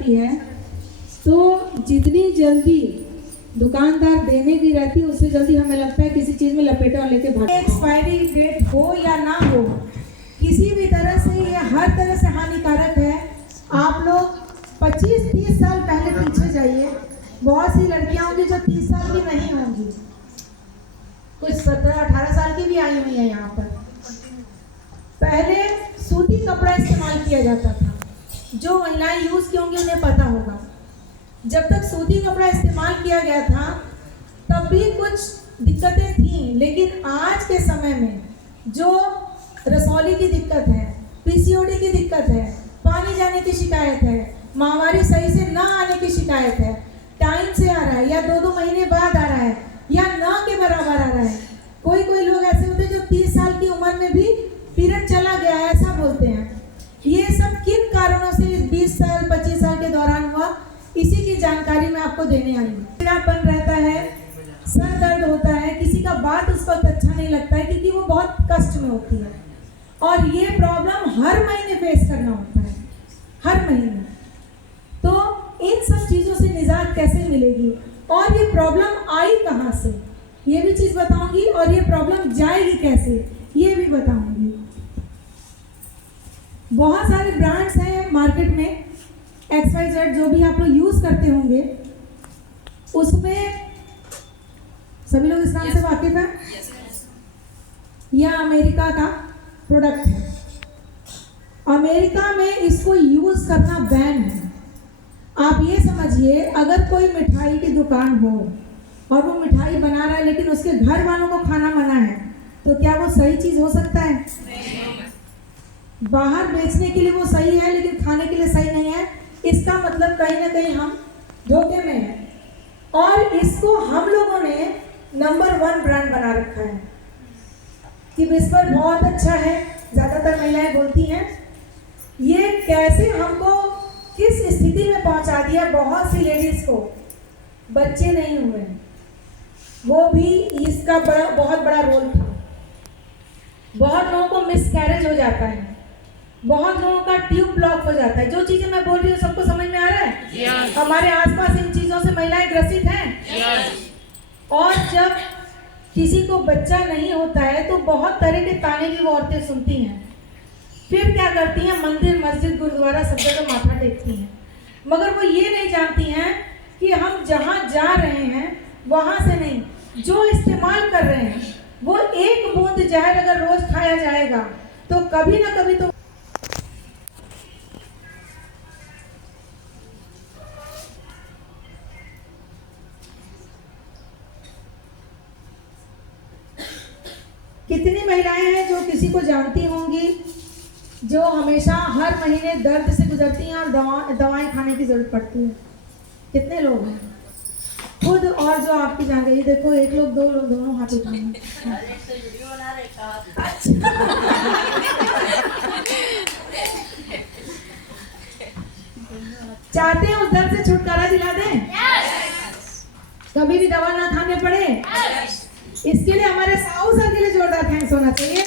जाती है तो जितनी जल्दी दुकानदार देने की रहती है उससे जल्दी हमें लगता है किसी चीज़ में लपेटे और लेके भाग। एक्सपायरी डेट हो या ना हो, किसी भी तरह से ये हर तरह से हानिकारक है। आप लोग 25-30 साल पहले पीछे जाइए, बहुत सी लड़कियां होंगी जो 30 साल की नहीं होंगी, कुछ 17-18 साल की भी आई हुई है यहाँ पर। पहले सूती कपड़ा इस्तेमाल किया जाता था, जो महिलाएं यूज की होंगी उन्हें पता होगा। जब तक सूती कपड़ा इस्तेमाल किया गया था तब भी कुछ दिक्कतें थीं, लेकिन आज के समय में जो रसौली की दिक्कत है, पीसीओडी की दिक्कत है, पानी जाने की शिकायत है, माहवारी सही से ना आने की शिकायत है, टाइम से आ रहा है या 2-2 महीने बाद आ रहा है या ना के बराबर आ रहा है। कोई लोग ऐसे होते हैं जो 30 साल की उम्र में भी पीरियड चला गया है ऐसा बोलते हैं। ये सब किन कारणों से इस 20 साल 25 साल के दौरान हुआ, इसी की जानकारी मैं आपको देने आई हूँ। चिड़चिड़ापन रहता है, सर दर्द होता है, किसी का बात उस वक्त अच्छा नहीं लगता है क्योंकि वो बहुत कष्ट में होती है, और ये प्रॉब्लम हर महीने फेस करना होता है, हर महीने। तो इन सब चीज़ों से निजात कैसे मिलेगी और ये प्रॉब्लम आई कहाँ से, ये भी चीज़ बताऊंगी, और ये प्रॉब्लम जाएगी कैसे ये भी बताऊंगी। बहुत सारे ब्रांड्स हैं मार्केट में, XYZ जो भी आप लोग यूज़ करते होंगे, उसमें सभी लोग इस नाम से वाकिफ हैं। यह अमेरिका का प्रोडक्ट है। अमेरिका में इसको यूज़ करना बैन है। आप ये समझिए, अगर कोई मिठाई की दुकान हो और वो मिठाई बना रहा है लेकिन उसके घर वालों को खाना मना है, तो क्या वो सही चीज़ हो सकता है? बाहर बेचने के लिए वो सही है लेकिन खाने के लिए सही नहीं है, इसका मतलब कहीं ना कहीं हम धोखे में हैं। और इसको हम लोगों ने नंबर 1 ब्रांड बना रखा है कि विस्पर बहुत अच्छा है, ज़्यादातर महिलाएं बोलती हैं। ये कैसे हमको किस स्थिति में पहुंचा दिया, बहुत सी लेडीज़ को बच्चे नहीं हुए, वो भी इसका बहुत बड़ा रोल था। बहुत लोगों को मिसकैरेज हो जाता है, बहुत लोगों का ट्यूब ब्लॉक हो जाता है। जो चीजें मैं बोल रही हूँ सबको समझ में आ रहा है? yes. हमारे आसपास इन चीजों से महिलाएं ग्रसित हैं। yes. और जब किसी को बच्चा नहीं होता है तो बहुत तरह के ताने भी वो औरतें सुनती हैं। फिर क्या करती हैं, मंदिर मस्जिद गुरुद्वारा सब जगह माथा टेकती हैं, मगर वो ये नहीं जानती हैं कि हम जहाँ जा रहे हैं वहाँ से नहीं, जो इस्तेमाल कर रहे हैं वो एक बूंद जहर अगर रोज खाया जाएगा तो कभी ना कभी तो कितनी महिलाएं हैं जो किसी को जानती होंगी जो हमेशा हर महीने दर्द से गुजरती हैं और दवाएं खाने की जरूरत पड़ती है? कितने लोग हैं खुद और जो आपकी जान गई? देखो, एक लोग, 2 लोग, दोनों हाथ उठाएं। चाहते हैं उस दर्द से छुटकारा दिला दें? कभी भी दवा ना खाने पड़े? इसके लिए हमारे साहू सर के लिए जोरदार थैंक्स होना चाहिए।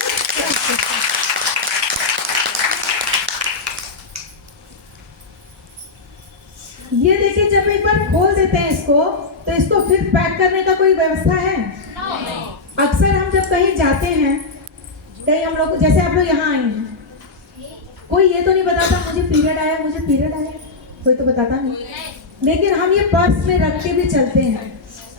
ये देखिए, जब एक बार खोल देते हैं इसको तो इसको फिर पैक करने का कोई व्यवस्था है? अक्सर हम जब कहीं जाते हैं, कहीं हम लोग, जैसे आप लोग यहाँ आए हैं, कोई ये तो नहीं बताता मुझे पीरियड आया, मुझे पीरियड आया, कोई तो बताता नहीं, लेकिन हम ये पर्स में रख के भी चलते हैं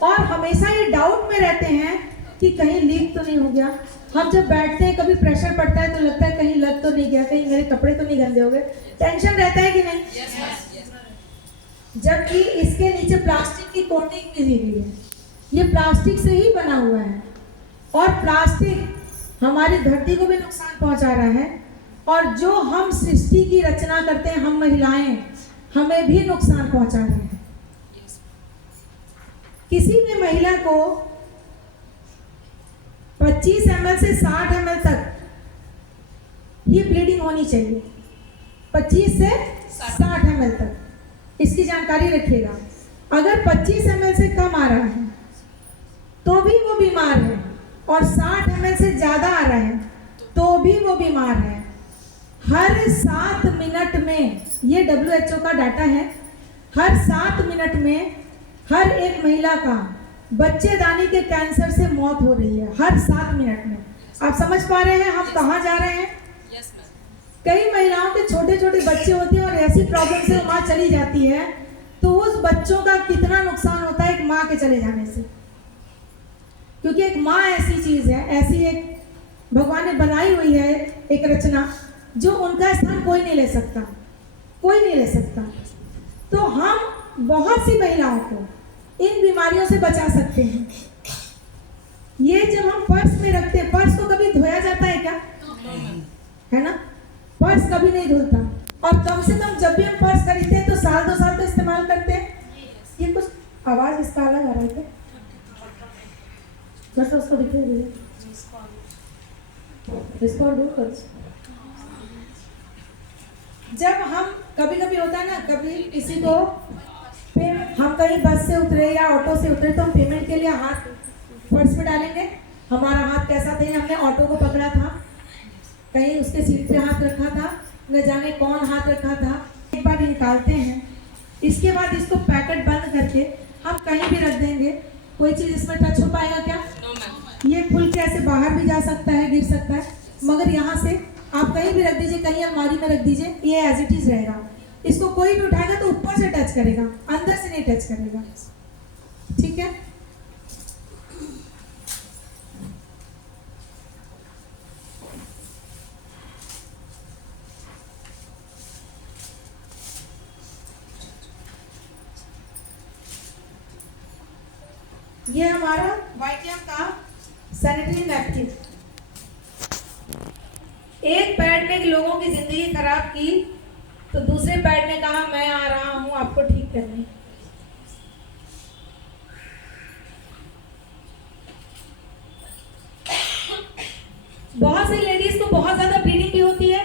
और हमेशा ये डाउट में रहते हैं कि कहीं लीक तो नहीं हो गया। हम जब बैठते हैं, कभी प्रेशर पड़ता है तो लगता है कहीं लग तो नहीं गया, कहीं मेरे कपड़े तो नहीं गंदे हो गए, टेंशन रहता है कि नहीं? जबकि इसके नीचे प्लास्टिक की कोटिंग भी दी गई है, ये प्लास्टिक से ही बना हुआ है, और प्लास्टिक हमारी धरती को भी नुकसान पहुंचा रहा है, और जो हम सृष्टि की रचना करते हैं, हम महिलाएं, हमें भी नुकसान पहुंचा रहे हैं। किसी भी महिला को 25 ml से 60 ml तक ही ब्लीडिंग होनी चाहिए, 25 से 60 ml तक, इसकी जानकारी रखिएगा। अगर 25 ml से कम आ रहा है तो भी वो बीमार है, और 60 ml से ज़्यादा आ रहा है तो भी वो बीमार है। हर 7 मिनट में, ये WHO का डाटा है, हर 7 मिनट में हर एक महिला का बच्चेदानी के कैंसर से मौत हो रही है, हर 7 मिनट में। आप समझ पा रहे हैं हम कहाँ जा रहे हैं? कई महिलाओं के छोटे छोटे बच्चे होते हैं और ऐसी प्रॉब्लम से माँ चली जाती है, तो उस बच्चों का कितना नुकसान होता है एक माँ के चले जाने से। क्योंकि एक माँ ऐसी चीज है, ऐसी एक भगवान ने बनाई हुई है एक रचना, जो उनका स्थान कोई नहीं ले सकता, कोई नहीं ले सकता। तो हम बहुत सी महिलाओं को इन बीमारियों से बचा सकते हैं। ये जब हम पर्स में रखते हैं, पर्स को कभी धोया जाता है क्या? है ना, पर्स कभी नहीं धुलता। और कम से कम जब भी हम पर्स खरीदते हैं तो 1-2 साल तो इस्तेमाल करते हैं। ये कुछ आवाज इसका अलग आ रहा है क्या? बस उसको दिखाइए, इसको दूर कर। जब हम कभी कभी होता है ना, कभी किसी को हम कहीं बस से उतरे या ऑटो से उतरे तो हम पेमेंट के लिए हाथ पर्स में डालेंगे। हमारा हाथ कैसा था, हमने ऑटो को पकड़ा था, कहीं उसके सीट पे हाथ रखा था, न जाने कौन हाथ रखा था, एक बार निकालते हैं। इसके बाद इसको पैकेट बंद करके हम कहीं भी रख देंगे। कोई चीज़ इसमें टच हो पाएगा क्या? ये खुल के ऐसे बाहर भी जा सकता है, गिर सकता है, मगर यहाँ से आप कहीं भी रख दीजिए, कहीं अलमारी में रख दीजिए, ये एज इट इज रहेगा। इसको कोई भी उठाएगा तो ऊपर से टच करेगा, अंदर से नहीं टच करेगा। ठीक है? ये हमारा वाइटियम का सैनिटरी नैपकिन। एक पैड ने लोगों की जिंदगी खराब की तो दूसरे पैड ने कहा मैं आ रहा हूं आपको ठीक करने। बहुत सी लेडीज को बहुत ज्यादा ब्लीडिंग भी होती है,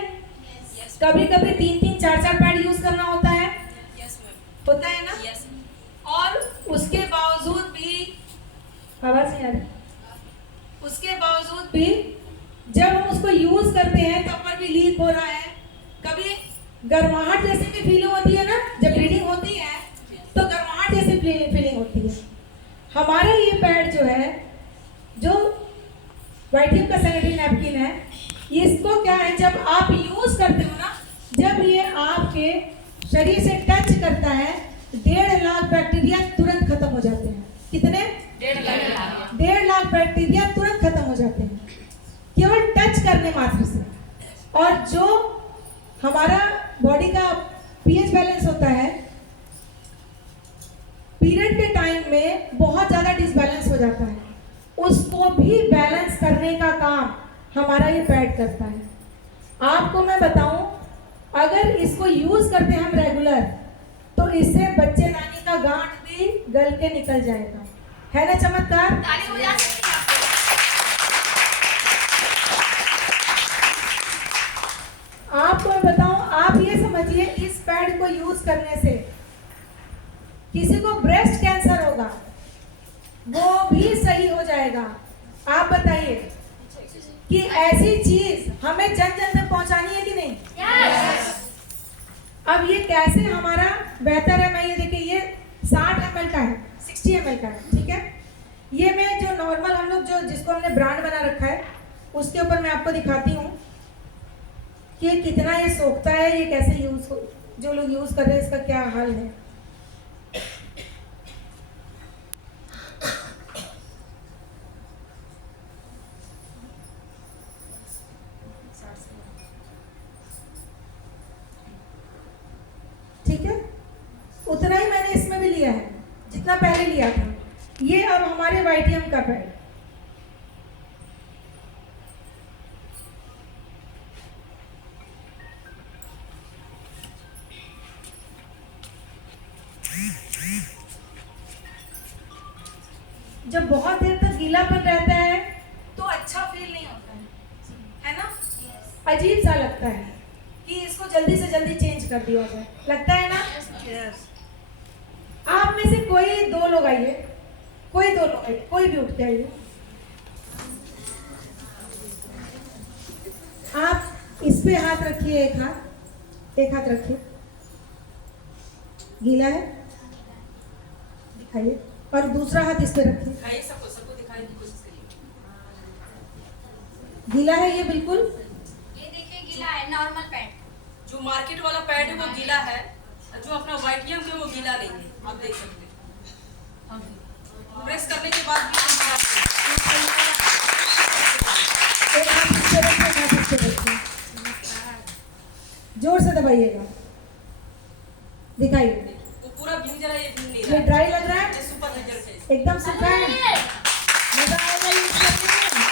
कभी कभी 3-3, 4-4 पैड यूज करना होता है, होता है ना। और उसके बावजूद भी आवाज नहीं आ रही, उसके बावजूद भी जब हम उसको यूज करते हैं तब पर भी लीक हो रहा है, कभी गर्माहट जैसी भी फीलिंग होती है ना, जब ब्लीडिंग होती है तो गर्माहट जैसी फीलिंग होती है। हमारा ये पैड जो है, जो वाइटियम का सैनिटरी नैपकिन है, इसको क्या है, जब आप यूज करते हो ना, जब ये आपके शरीर से टच करता है 1.5 लाख बैक्टीरिया तुरंत खत्म हो जाते हैं। कितने? 1.5 लाख बैक्टीरिया तुरंत खत्म हो जाते हैं केवल टच करने मात्र से। और जो हमारा बॉडी का पीएच बैलेंस होता है, पीरियड के टाइम में बहुत ज्यादा डिसबैलेंस हो जाता है, उसको भी बैलेंस करने का काम हमारा ये पैड करता है। आपको मैं बताऊं, अगर इसको यूज करते हैं हम रेगुलर, तो इससे बच्चेदानी का गांठ भी गल के निकल जाएगा। है ना चमत्कार? ताली हो जाती है। आपको मैं बताऊं, आप ये समझिए, इस पैड को यूज करने से किसी को ब्रेस्ट कैंसर होगा वो भी सही हो जाएगा। आप बताइए कि ऐसी चीज हमें जन जन तक पहुंचानी है कि नहीं? yes. अब ये कैसे हमारा बेहतर है, मैं ये देखिए, ये 60 ml का है, 60 ml का है, ठीक है। ये मैं जो नॉर्मल हम लोग जो जिसको हमने ब्रांड बना रखा है उसके ऊपर मैं आपको दिखाती हूँ कि कितना ये सोखता है, ये कैसे यूज, जो लोग यूज कर रहे हैं इसका क्या हाल है। ठीक है, उतना ही मैंने इसमें भी लिया है जितना पहले लिया था। ये अब हमारे वाइटियम का पैड। जब बहुत देर तक गीलापन रहता है तो अच्छा फील नहीं होता है ना? अजीब सा लगता है कि इसको जल्दी से जल्दी चेंज कर दिया जाए, लगता है ना? आप में से कोई 2 लोग आइए, कोई 2 लोग आइए, कोई भी उठ के आइए। आप इस पे हाथ रखिए, एक हाथ रखिए, गीला है। खाइए और दूसरा हाथ इस पे रखिए। खाइए, सबको दिखाने की कोशिश करिए। गीला है ये बिल्कुल। ये देखिए गीला है, नॉर्मल पैड। जो मार्केट वाला पैड है वो गीला है, जो अपना वाइटियम है वो गीला नहीं है, आप देख सकते हैं। प्रेस करने के बाद भी एक हाथ इस पे रखिए, एक हाथ इस पे रखिए। जोर से दबाइएगा, दिखाइए। वो पूरा भीग जा रहा है, ये भीग नहीं ये रहा है। ड्राई लग रहा है, ये सुपर रिजल्ट है। एकदम सूखा है। मजा आएगा यूज करने में।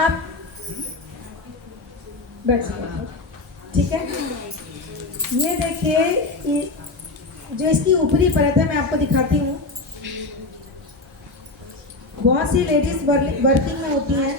आप बैठ सकते, ठीक है। ये देखिए, जो इसकी ऊपरी परत है मैं आपको दिखाती हूँ। बहुत सी लेडीज वर्किंग में होती हैं,